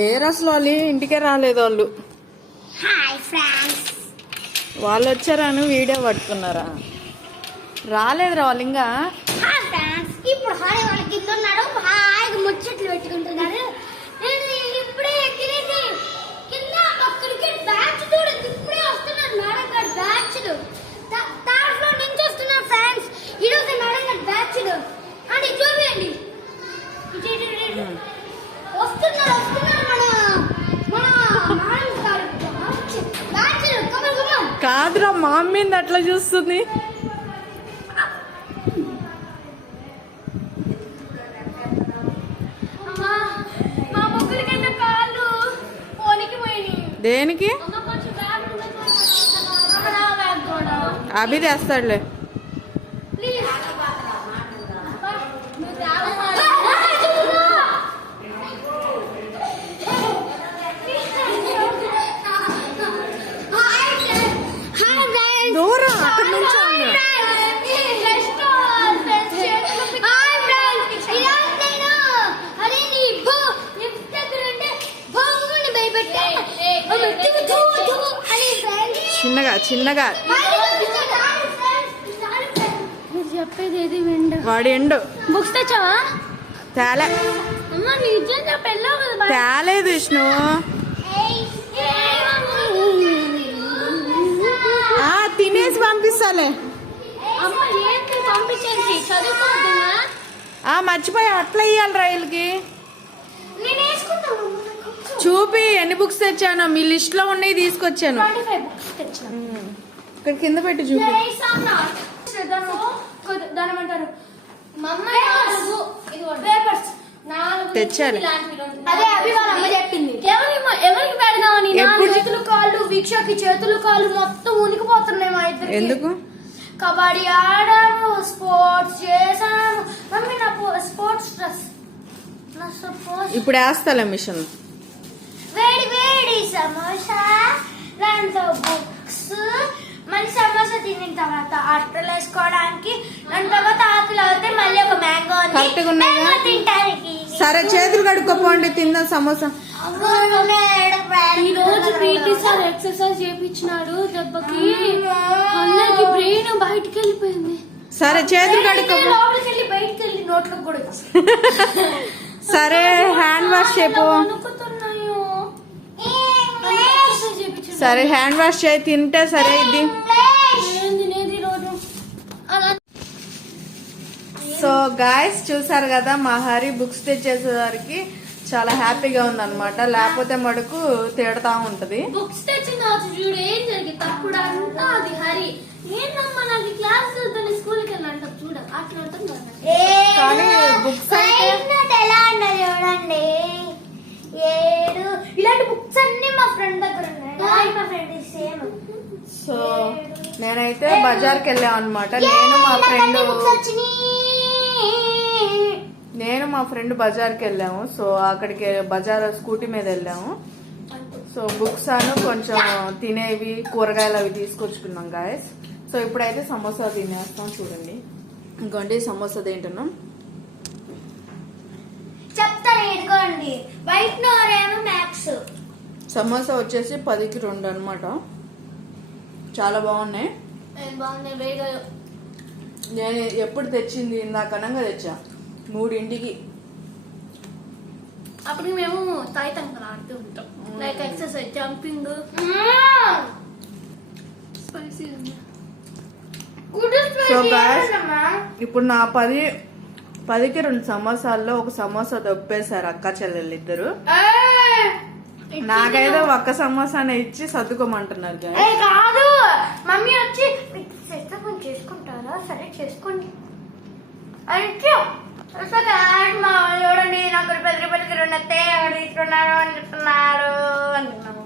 ఏ అసలు వాళ్ళు ఇంటికే రాలేదు వాళ్ళు. వాళ్ళు వచ్చారని వీడియో పట్టుకున్నారా? రాలేదురా వాళ్ళు ఇంకా ఇప్పుడు హాయ్ వాళ్ళ కింద ఉన్నాడు హాయిగా ముచ్చట్లు పెట్టుకుంటున్నారు. నేను ఇప్పుడే ఎక్కినది కింద ఒక క్రికెట్ బ్యాచ్ చూడండి. ఇప్పుడే వస్తున్నారు థర్డ్ ఫ్లోర్ నుంచి వస్తున్నారు ఈరోజు కాదురా మా మీద అట్లా చూస్తుంది. దేనికి. అభి తెస్తాడులే ప్లీజ్. అబ్బా, నువ్వు తేవమ్మా. Hi friends. Hi friends. దూరం అక్కడ నుంచి హాయ్ ఉన్నా. ఫ్రెండ్స్. జస్ట్ ఫ్రెండ్స్ చేతులు హాయ్ ఫ్రెండ్స్. ఈరోజు నేను అరే నీ భూ లిఫ్ట్ దగ్గర ఉంటే భూముని భయపెట్టా అమ్మ, తూ, తూ, తూ అని ఫ్రెండ్స్ చిన్నగా చిన్నగా. చెప్పేది ఏది విండు. వాడి ఎండు. బుక్స్ తెచ్చావా? తేలే. తేలేదు విష్ణు. ఆ తినేసి పంపిస్తాలే. మర్చిపోయా అట్లా ఇయ్యాలి రైలుకి. చూపి ఎన్ని బుక్స్ తెచ్చాను మీ లిస్ట్లో ఉన్నాయి తీసుకొచ్చాను. తెచ్చాను. ఇక్కడ కింద పెట్టి చూపి. దాని ఏమంటారు మమ్మ నాలుగు పేపర్స్ నాలుగు తెచ్చాలి. అదే అభి వాళ్ళ అమ్మ చెప్పింది. ఎవరికి ఎవరికి పెడదామని నా ఎప్పుడు చె- చేతులు కాళ్ళు వీక్షకి చేతులు కాళ్ళు మొత్తం ఉనికిపోతున్నాయి మా ఇద్దరు ఎందుకు? కబడ్డీ ఆడాము స్పోర్ట్స్ చేసాము మమ్మీ నా స్పోర్ట్స్ డ్రెస్. ఇప్పుడు వేస్తాలే మిషన్. సమోసా దాంతో బుక్స్ మళ్ళీ సమోసా తినిన తర్వాత అట్టలు వేసుకోవడానికి దాని తర్వాత ఆకులు అవుతే మళ్ళీ ఒక మ్యాంగో ఉంది. Correct గా ఉన్నాయా? మ్యాంగో తింటానికి సరే చేతులు కడుక్కోపోండి తిందాం సమోసా ఈ రోజు పీటీ సార్ ఎక్సర్సైజ్ చేపించినాడు దెబ్బకి. అందరికి బ్రెయిన్ బయటికి వెళ్ళిపోయింది. సరే చేతులు కడుక్కో. లోపలికి వెళ్ళి బయటికి వెళ్ళి నోట్లోకి కూడా. సరే హ్యాండ్ వాష్ చేయపో సరే హ్యాండ్ వాష్ చేయి తింటే సరే ఇది. సో గాయస్ చూసారు కదా మా హరి బుక్స్ తెచ్చేసరికి చాలా హ్యాపీగా ఉందన్నమాట. లేకపోతే మడుకు తిడతా ఉంటది. బుక్స్ తెచ్చిన తర్వాత చూడు ఏం జరిగింది? తప్పుడు అంతా అది హరి. ఏంటమ్మా నాకు క్లాస్ చదువుతాను స్కూల్కి వెళ్ళంట చూడ అట్లా ఉంటుంది కానీ books అయితే- ఎలా ఉన్నాయి చూడండి ఏడు ఇలాంటి బుక్స్ అన్ని మా ఫ్రెండ్ దగ్గర ఉన్నాయి మా ఫ్రెండ్ సేమ్ సో నేనైతే బజార్కి వెళ్ళాం అనమాట నేను మా ఫ్రెండ్ నేను మా ఫ్రెండ్ బజార్కి వెళ్ళాము సో అక్కడికి బజార్ స్కూటీ మీద వెళ్ళాము. సో బుక్స్ అను కొంచెం తినేవి కూరగాయలు అవి తీసుకొచ్చుకున్నాం గాయస్ సో ఇప్పుడైతే సమోసా తినేస్తాం చూడండి. ఇంకోండి సమోసా తింటున్నాం. చెప్తాను వైట్ సమోసా వచ్చేసి పదికి రెండు అనమాట చాలా బాగున్నాయి. నేను ఎప్పుడు తెచ్చింది? ఇందాక అనంగా తెచ్చా. మూడింటికి. అప్పుడు మేము తాయితంకలు ఆడుతూ ఉంటాం. లైక్ ఎక్సర్సైజ్ జంపింగ్ సో ఇప్పుడు నా పది పదికి రెండు సమోసాల్లో ఒక సమోసా దొప్పేశారు అక్క చెల్లెళ్ళు ఇద్దరు. నాకైతే ఒక్క సమోసానే ఇచ్చి సర్దుకోమంటున్నారు కాదు. మమ్మీ వచ్చి మీకు సెట్ కొంచెం చేసుకుంటారా? సరే చేసుకోండి. అంటే మా చూడండి నాకు పది రూపాయలకి రెండు వస్తే ఎవరు తీసుకున్నారు? అని చెప్తున్నారు అంటున్నాము.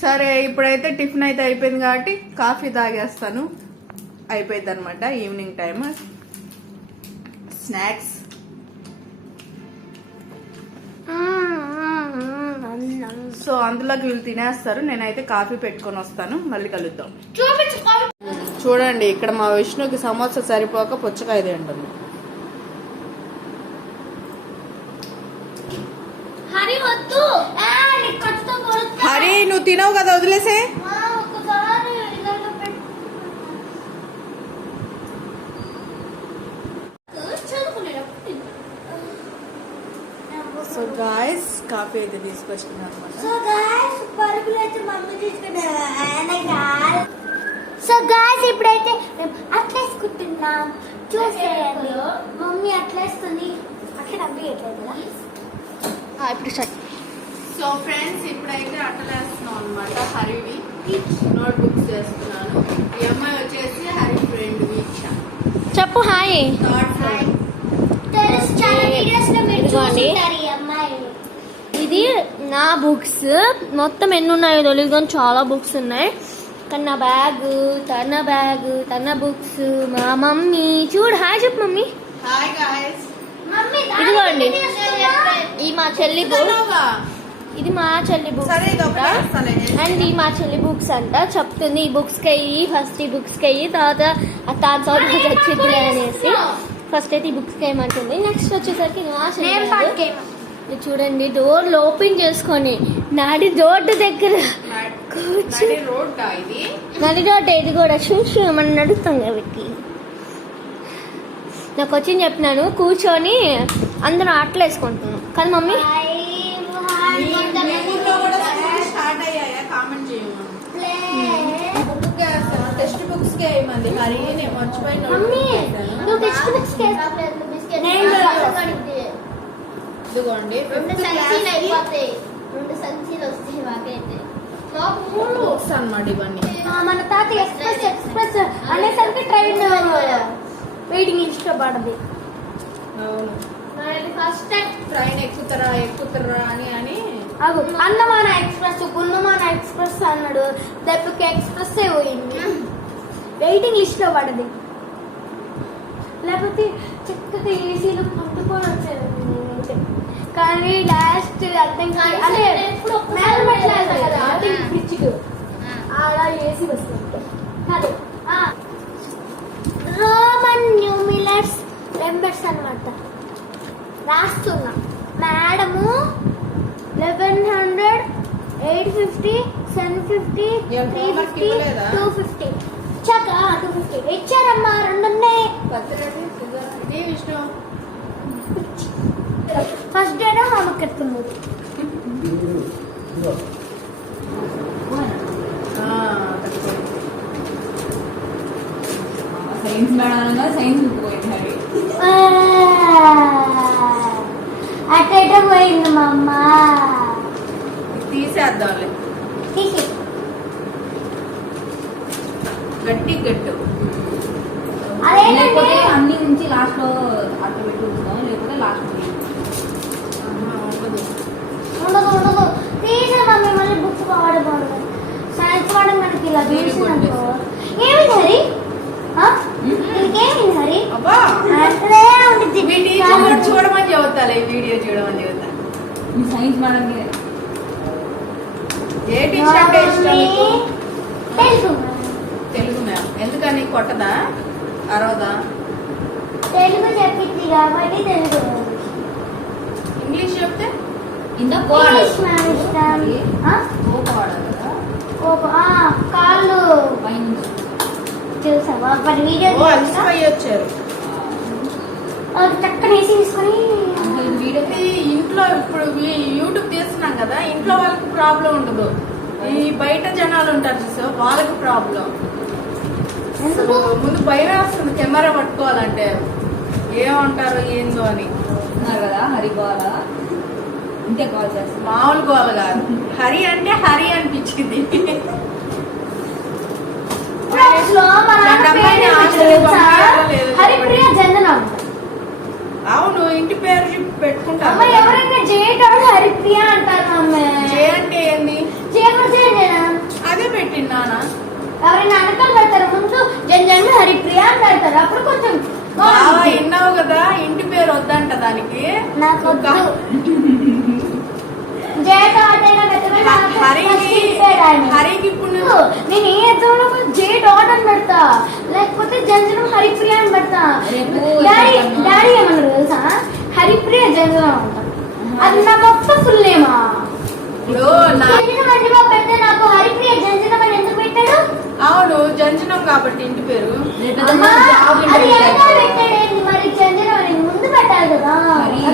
సరే ఇప్పుడైతే టిఫిన్ అయితే అయిపోయింది కాబట్టి కాఫీ తాగేస్తాను. అయిపోయింది అనమాట ఈవినింగ్ టైం స్నాక్స్. సో అందులోకి వీళ్ళు తినేస్తారు. నేనైతే కాఫీ పెట్టుకొని వస్తాను. మళ్ళీ కలుద్దాం. చూడండి ఇక్కడ మా విష్ణుకి సమోస సరిపోక పుచ్చకాయ తింటుంది. హరి నువ్వు తినవు కదా వదిలేసే సో గాయస్ కాఫీ అయితే తీసుకొచ్చిన సో గాయ్స్ పరుగులు అయితే మమ్మీ తీసుకున్నారు. సో గాయ్స్ ఇప్పుడైతే అట్లేసుకుంటున్నాం చూసేయండి. మమ్మీ అట్లేస్తుంది అట్లే కనిపించట్లేదు కదా? ఇప్పుడు స్టార్ట్. సో ఫ్రెండ్స్ ఇప్పుడైతే అట్టలేస్తున్నాం అనమాట హరివి. నోట్ బుక్స్ చేస్తున్నాను. ఈ అమ్మాయి వచ్చేసి హరి ఫ్రెండ్ వీక్ష. చెప్పు హాయ్. థర్డ్ ఫ్రెండ్ తెలుసు చాలా వీడియోస్లో మీరు ఇదిగోండి. చూసుంటారు ఈ అమ్మాయి ఇది నా బుక్స్ మొత్తం ఎన్ని ఉన్నాయో తెలియదు కానీ చాలా బుక్స్ ఉన్నాయి. కానీ నా బ్యాగ్ తన బ్యాగ్ తన బుక్స్ మా మమ్మీ. చూడు హాయ్ చెప్పు మమ్మీ. హాయ్ గాయస్ మమ్మీ ఇదిగోండి. ఈ మా చెల్లి బుక్ ఇది మా చెల్లి బుక్స్. అండ్ ఈ మా చెల్లి బుక్స్ అంట. చెప్తుంది ఈ బుక్స్కి అయ్యి ఫస్ట్ ఈ బుక్స్కి అయ్యి తర్వాత ఆ తాత వచ్చింది అనేసి ఫస్ట్ అయితే ఈ బుక్స్కి వేయమంటుంది నెక్స్ట్ వచ్చేసరికి ఇది మా చెల్లి చూడండి డోర్లు ఓపెన్ చేసుకొని నాడి రోడ్డు దగ్గర నడి రోడ్డు ఇది? కూడా చూసి మనం నడుస్తాం కాబట్టి నాకు వచ్చింది చెప్పినాను కూర్చొని అందరం ఆటలు వేసుకుంటున్నాం. కదా మమ్మీ. మీ మీ ఊర్లో కూడా స్కూల్ స్టార్ట్ అయ్యాయా? కామెంట్ చేయమను బుక్ టెక్స్ట్ బుక్స్కి వేయమంది మరి నేను మర్చిపోయి మమ్మీ నోట్ నువ్వు టెక్స్ట్ బుక్స్ నేను ఇదిగోండి రెండు సంచీలు వస్తాయి మాకైతే. బుక్స్ అన్నమాట ఇవన్నీ. మన తాత ఎక్స్ప్రెస్ ఎక్స్ప్రెస్ అనేసరికి ట్రైన్ వెయిటింగ్ ఇష్టపడదు. అవును. ఫస్ట్ టైం ట్రైన్ ఎక్కుతారా ఎక్కుతారా అని అని. అగు అన్నమాన ఎక్స్ప్రెస్ గున్నమాన ఎక్స్ప్రెస్ అన్నాడు. దెబ్బకి ఎక్స్ప్రెస్ పోయింది. వెయిటింగ్ లిస్ట్లో పడది. లేకపోతే చక్కగా ఏసీలో పుట్టుకొని వచ్చేది. కానీ లాస్ట్ అర్థం కాదు మేనమెట్లేదు కదా. అది ఫ్రిడ్జ్ ఆడ ఏసీ వస్తుంది. కాదు రోమన్ న్యూమిలర్స్ నెంబర్స్ అన్నమాట. రాస్తున్నా. Madam eleven hundred eight fifty seven fifty three fifty? Two fifty చక్క టూ ఫిఫ్టీ ఇచ్చారమ్మా రెండు ఉన్నాయి ఫస్ట్ డేనే ఆ, తక్కువ. సైన్స్ మేడం అనగా సైన్స్ పోయింది అటేట పోయింది మా అమ్మ తీసేద్దాంలే. తీసి గట్టి గట్టు. అన్ని నుంచి లాస్ట్లో అట్లా పెట్టి ఉంచుతాం లేకపోతే లాస్ట్ ఉండదు. ఉండదు ఉండదు. తీసే మమ్మీ మళ్ళీ బుక్ వాడకూడదు. సైన్స్ వాడడం మనకి ఇలా. తీసిననుకో ఏమిటి హరి? ఆ? ఇంకేమిటి హరి? చూడమని చెబుతాలే వీడియో చూడమని చెబుతా మీ సైన్స్ మేడం ఏ టీచర్ అంటే ఇష్టం నీకు? తెలుసు తెలుగు మ్యామ్ ఎందుకని? కొట్టదా? అరవదా? తెలుగు చెప్పింది కాబట్టి తెలుగు ఇంగ్లీష్ చెప్తే? కాళ్ళు. చూసావా వాటి వీడియో వచ్చారు. చక్కని వేసి తీసుకొని. ఇంట్లో ఇప్పుడు యూట్యూబ్ తీస్తున్నాం కదా ఇంట్లో వాళ్ళకి ప్రాబ్లం ఉండదు. ఈ బయట జనాలు ఉంటారు చూసా వాళ్ళకి ప్రాబ్లం. ముందు భయం వేస్తుంది కెమెరా పట్టుకోవాలంటే. ఏమంటారు ఏందో అని. కదా హరి కాల్ చేస్తాను మామూలు గోల కాదు. హరి అంటే హరి అనిపించింది. హరిప్రియ జందన అవును ఇంటి పేరు పెట్టుకుంటారు ఎవరైనా జేటాడు హరిప్రియ అంటారు జే అంటే ఏంది? అదే పెట్టినానా ఎవరైనా అనకం పెడతారు? ముందు జన్ జన్ హరిప్రియ అని పెడతారు? అప్పుడు కొంచెం. విన్నావు కదా ఇంటి పేరు వద్దంట దానికి. నాకు నేను ఏ ఎగ్జామ్లో జే డాట్ అని పెడతా. లేకపోతే జంజనం హరిప్రియ అని పెడతా. డాడీ. డాడీ ఏమన్నారు తెలుసా? హరిప్రియ జంజనం అది నా మొత్తం ఫుల్ నేమా. పెడితే నాకు హరిప్రియ జంజన అని ఎందుకు పెట్టాడు? అవును జంజనం కాబట్టి ఇంటి పేరు. అది ఇంటర్వ్యూ వెనక చేస్తావా? పెట్టాడేంటి మరి జంజన అని ముందు పెట్టాలి కదా మరి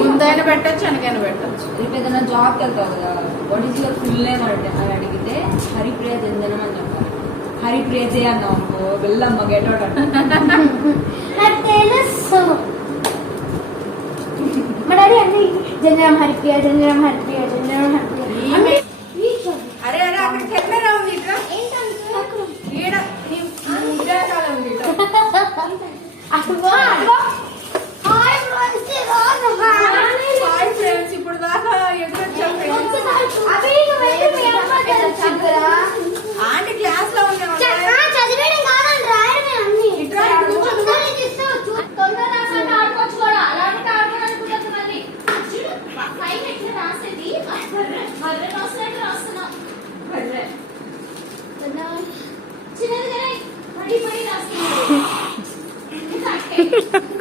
ముందైనా పెట్టచ్చు వెనకైనా పెట్టచ్చు. రేపు ఏదైనా జాబ్కి వెళ్తావు కదా what is your full name అంటే అని అడిగితే హరిప్రియ చందనం అని చెప్పాలి. హరిప్రియ జయ అన్నావు అనుకో వెళ్ళమ్మ గెట్ అవుట్ అంటే నాకు తెలుసు. మా డాడీ అన్ని జంజనం హరిప్రియ జంజనం హరిప్రియ జంజనం హరిప్రియ. ఈమె- ఈ చదువు. అరే అరే అక్కడ కెమెరా ఉంది ఈడ నీ ఇట్లా. అదిగో, అదిగో. హాయ్ ఫ్రెండ్స్, ఈరోజు హాయ్. హాయ్ ఫ్రెండ్స్ ఇప్పుడు దాకా ఎదురొచ్చాం ఫ్రెండ్స్ అవి నువ్వు వెళ్ళి మీ అమ్మ తెలుసుకురా. ఆంటీ క్లాస్లో ఉండే చ- ఆ, చదివేయడం కాదండి, రాయడమే అన్ని. ఇట్రా, ఇటు కూర్చో. ఒకసారి ఇది ఇస్తావు, చూ- తొందరగా రాసినట్టు ఆడుకోవచ్చు కూడా. అలాంటి ఆడుకోవడానికి కుదరదు మళ్ళీ. చూడు, పైన ఎట్లా రాసేది? రాసినట్టు రాస్తున్నావు. బర్రె. చిన్నది కదా, రాస్తున్నావు. ఇంకా అంటే.